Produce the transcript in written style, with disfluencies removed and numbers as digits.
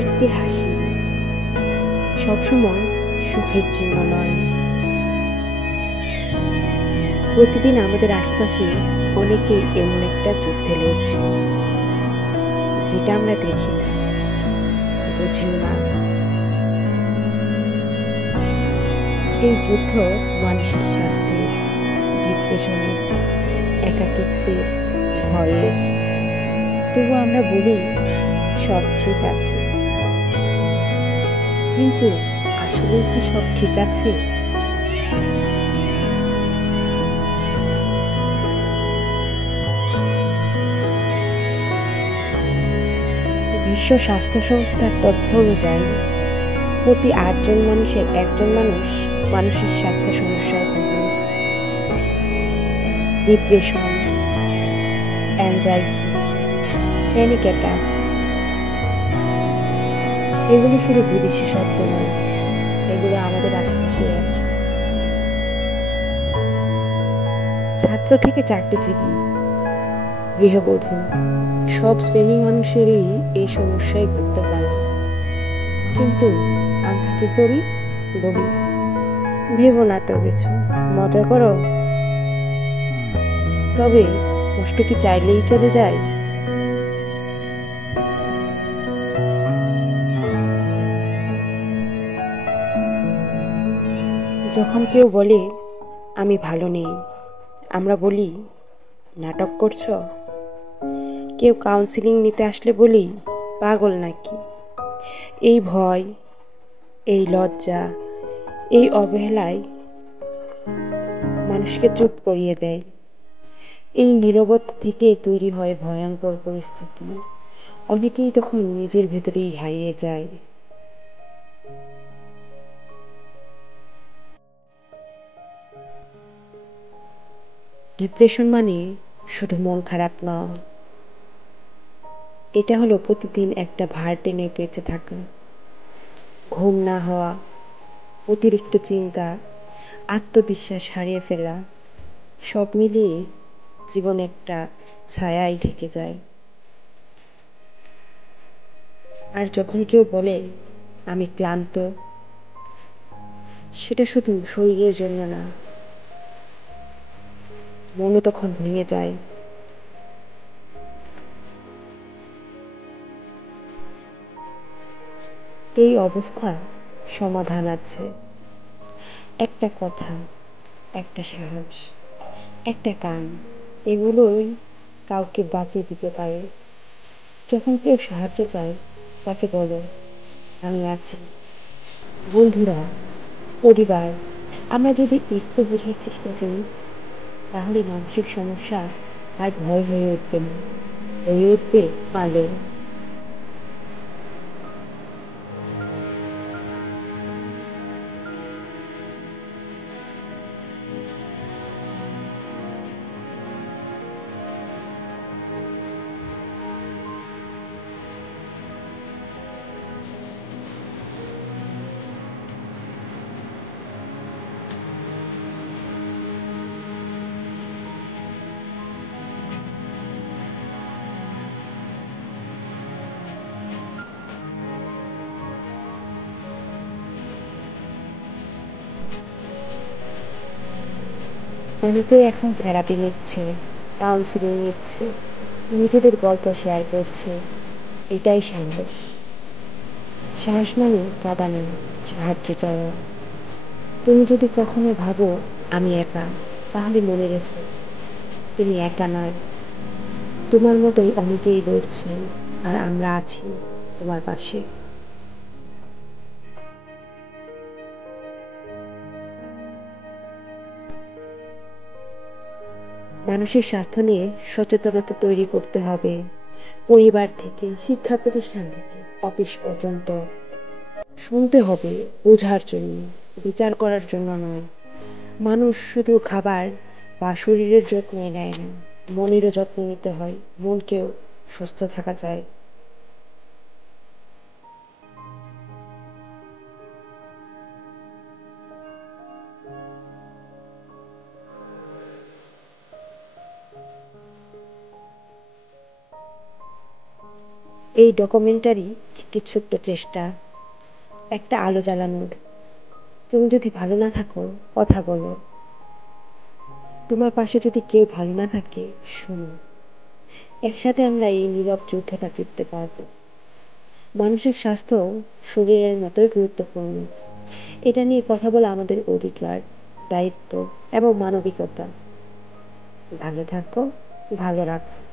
একটি হাসি সবসময় সুখের চিহ্ন নয়। প্রতিদিন আমাদের আশেপাশে অনেকেই এমন একটা যুদ্ধে লড়ছে, যেটা আমরা দেখি না, বুঝিও না। এই যুদ্ধ মানসিক স্বাস্থ্যের, ডিপ্রেশনের, একাকিত্বের, ভয়ের। তবু আমরা বলি সব ঠিক আছে, কিন্তু আসলে কি সব ঠিক আছে? বিশ্ব স্বাস্থ্য সংস্থার তথ্য অনুযায়ী প্রতি ৮ জন মানুষের একজন মানুষ মানসিক স্বাস্থ্য সমস্যায় ভোগেন। ডিপ্রেশন, অ্যাংজাইটি, প্যানিক অ্যাটাক, এগুলো শুধু বিদেশি শব্দ নয়, এগুলো আমাদের আশেপাশেই আছে। ছাত্র থেকে চাকরিজীবী, গৃহবধূ, সব শ্রেণীর মানুষেরই এই সমস্যায় ভুগতে পারে। কিন্তু আমরা কি করি? বলি ভেবো না তো কিছু, মজা করো। তবে কষ্ট কি চাইলেই চলে যায়? যখন কেউ বলে আমি ভালো নেই, আমরা বলি নাটক করছো। কেউ কাউন্সিলিং নিতে আসলে বলি পাগল নাকি। এই ভয়, এই লজ্জা, এই অবহেলায় মানুষকে চুপ করিয়ে দেয়। এই নীরবতা থেকে তৈরি হয় ভয়ঙ্কর পরিস্থিতি। অনেকেই তখন নিজের ভেতরেই হারিয়ে যায়। ডিপ্রেশন মানে শুধু মন খারাপ নয়, এটা হলো প্রতিদিন একটা ভার টেনে বেঁচে থাকা, ঘুম না হওয়া, অতিরিক্ত চিন্তা, আত্মবিশ্বাস হারিয়ে ফেলা, সব মিলিয়ে জীবনে একটা ছায়াই ঢেকে যায়। আর যখন কেউ বলে আমি ক্লান্ত, সেটা শুধু শরীরের জন্য না, মনও তখন ভেঙে যায়। এই অবস্থা সমাধান আছে, একটা কথা, একটা সাহস, একটা কান, এগুলোই কাউকে বাঁচিয়ে দিতে পারে। যখন কেউ সাহায্য চায়, তাকে বলো আমি আছি। বন্ধুরা, পরিবার, আমরা যদি একটু বোঝার চেষ্টা করি, তাহলে মানসিক সমস্যা আর ভয় হয়ে উঠবে না, হয়ে উঠবে আলো। অনেকেই এখন থেরাপি নিচ্ছে, কাউন্সিলিং নিচ্ছে, নিজেদের গল্প শেয়ার করছে। এটাই সাহস। সাহস মানে কাঁদা নয়, সাহায্য চাওয়া। তুমি যদি কখনো ভাবো আমি একা, তাহলে মনে রেখো তুমি একা নয়। তোমার মতোই অনেকেই লড়ছে, আর আমরা আছি তোমার পাশে। মানসিক স্বাস্থ্য নিয়ে সচেতনতা তৈরি করতে হবে, পরিবার থেকে, শিক্ষা প্রতিষ্ঠান থেকে, অফিস পর্যন্ত। শুনতে হবে বোঝার জন্য, বিচার করার জন্য নয়। মানুষ শুধু খাবার বা শরীরের যত্ন নেয় না, মনেরও যত্ন নিতে হয়, মনকেও সুস্থ থাকা যায়। এই ডকুমেন্টারি একটি ছোট্ট চেষ্টা, একটা আলো জ্বালানোর। তুমি যদি ভালো না থাকো, কথা বলো। তোমার পাশে যদি কেউ ভালো না থাকে, শোনো। একসাথে আমরা এই নীরব যুদ্ধটা জিততে পারবো। মানসিক স্বাস্থ্য শরীরের মতোই গুরুত্বপূর্ণ। এটা নিয়ে কথা বলা আমাদের অধিকার, দায়িত্ব এবং মানবিকতা। ভালো থাকো, ভালো রাখো।